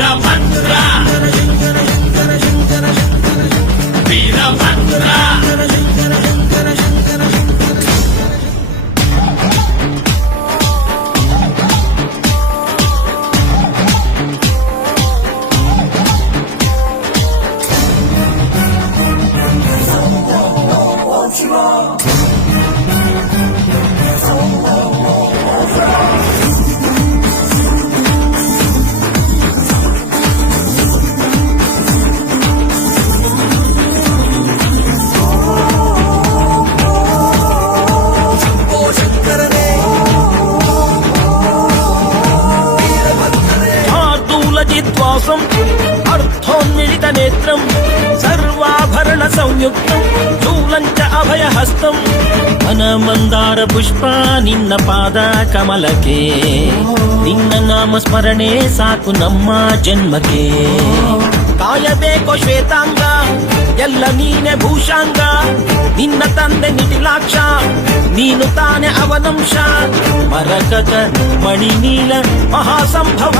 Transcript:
ವೀರಭದ್ರ ವೀರಭದ್ರ जिद्वासम् अर्थोन्मिलित नेत्रम् सर्वाभरण संयुक्तम् शूलम् च अभयहस्तम् वनमन्दार पुष्पा निन्न पाद कमलके निन्न नाम स्मರಣೆ ಸಾಕು ನಮ್ಮ ಜನ್ಮಕ್ಕೆ ಕಾಯಬೇಕೋ ಶ್ವೇತಾಂಗ ಎಲ್ಲ ನೀನೆ ಭೂಷಾಂಗ ನಿನ್ನ ತಂದೆ ನಿಟಿಲಾಕ್ಷ ನೀನು ತಾನೆ ಅವನಂಶ ಮರಕತ ಮಣಿ ನೀಲ ಮಹಾಸಂಭವ